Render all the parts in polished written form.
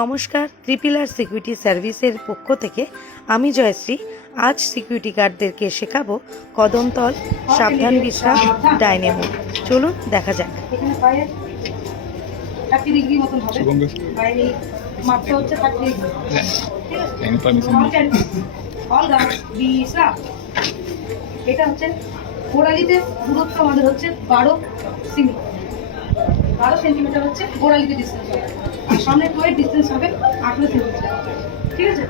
নমস্কার, ত্রিপিলার সিকিউরিটি সার্ভিসের পক্ষ থেকে আমি জয়শ্রী। আজ সিকিউরিটি গার্ডদেরকে শেখাবো কদমতল, সাবধান বিশ্রাম, ডাইনেমো। চলুন দেখা যাক। এখানে পায়ে 30 ডিগ্রি মতন হবে, বাইরে মাপটা হচ্ছে 30 ডিগ্রি। অল গার্ড বিশ্রাম। এটা হচ্ছে গোড়ালিতে দূরত্ব আমাদের হচ্ছে 12 সেন্টিমিটার হচ্ছে গোড়ালিতে ডিস্টেন্স হবে, আর সামনে টয়ের ডিস্টেন্স হবে 18 সেন্টিমিটার। ঠিক আছে?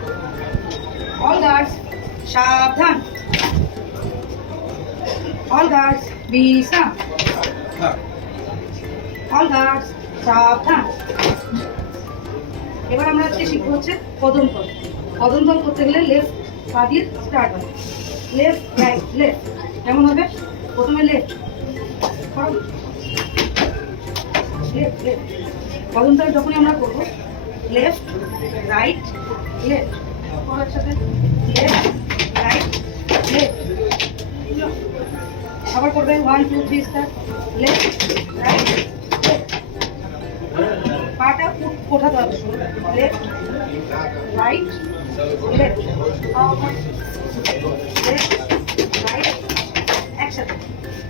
অল গার্ডস সাবধান। অল গার্ডস বিশ্রাম। অল গার্ডস সাবধান। এবার আমরা আজকে শিখবো হচ্ছে কদমতল। কদমতল করতে গেলে লেফট পা দিয়ে স্টার্ট হয়। Left right left. কেমন হবে? প্রথমে লেফট, লেফট লেফট। কদমতল যখনই আমরা করবো লেফট রাইট লেফট, করার সাথে লেফট রাইট লেফট। আবার করবেন 1 2 3 স্টার্ট। Left right left. পাটা কোঠাতে হবে। Left right left left right একসাথে।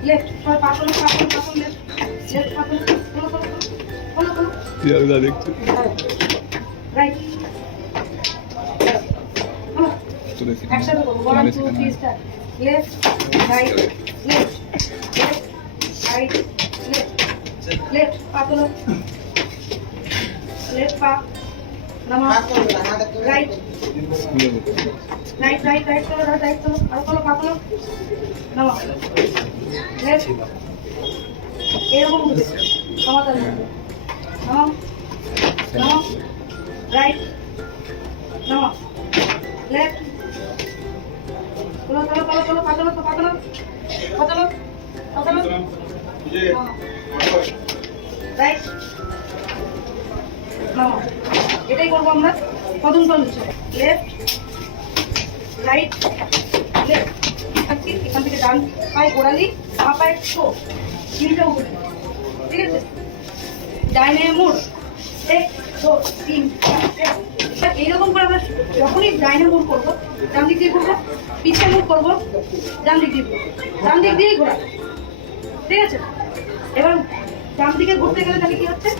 লেফট সবাই পাতল পাতল পাতল লেফট লেফট পাতল follow follow follow follow right একসাথে করবো। 1 2 3 start. Left right left left right left left পাতল লেফট পা নামা রাইট রাইট রাইট রাইট চলো রাইট চলো আর চলো পা চলো নামা লেফট। এরকম হবে সমাধান নামা নামা রাইট নামা লেফট চলো চলো চলো চলো পা চলো তো পা চলো পা চলো পা চলো রাইট নামা। এটাই করবো আমরা কদমতল হিসেবে। Left right left. এখান থেকে ডান পায়ে গোড়ালি, বাঁ পায়ে শো, তিনটা উপরে। ঠিক আছে? ডাইনে মুড় 1 2 3 4। এইরকম করে আমরা যখনই ডাইনে মুড় করবো, ডান দিক দিয়ে ঘুরবো, পিছিয়ে মুড় করবো, ডান দিক দিয়ে ঘুরবো, ডান দিক দিয়েই ঘোরা। ঠিক আছে? এবার ডান দিকে ঘুরতে গেলে তাহলে কি হচ্ছে?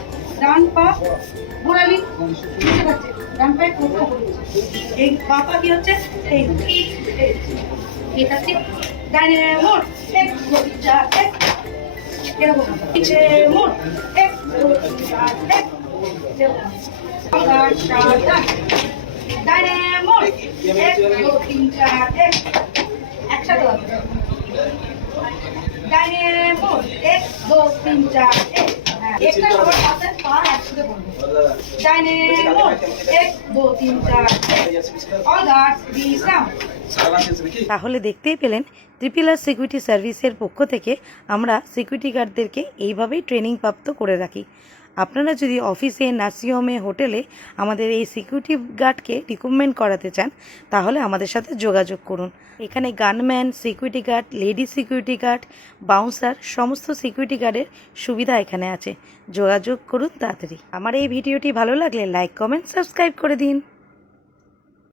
ডান পা গোড়ালি নিচে যাচ্ছে, ডান পায়ে কোঠা করে এই পা কি হচ্ছে? এই এটা ঠিক। ডাইনে মোড় 1 2 3 4 1। এরকম পিছে মোড় 1 2 3 4 1। ডাইনে মোড় 1 2 3 4 1। একসাথে হবে। ডাইনে মোড় 1 2 3 4 1। একটা সবার সাথে পা একসাথে করবো। ডাইনে মোড় 1 2 3 4 1। অল গার্ডস বিশ্রাম। তাহলে দেখতেই পেলেন, ত্রিপিলার সিকিউরিটি সার্ভিসের পক্ষ থেকে আমরা সিকিউরিটি গার্ডদেরকে এইভাবেই ট্রেনিং প্রাপ্ত করে রাখি। আপনারা যদি অফিসে, নার্সিংহোমে, হোটেলে আমাদের এই সিকিউরিটি গার্ডকে রিকমেন্ড করাতে চান, তাহলে আমাদের সাথে যোগাযোগ করুন। এখানে gunman, security guard, lady security guard, bouncer, সমস্ত সিকিউরিটি গার্ডের সুবিধা এখানে আছে। যোগাযোগ করুন তাড়াতাড়ি। আমার এই ভিডিওটি ভালো লাগলে লাইক, কমেন্ট, সাবস্ক্রাইব করে দিন।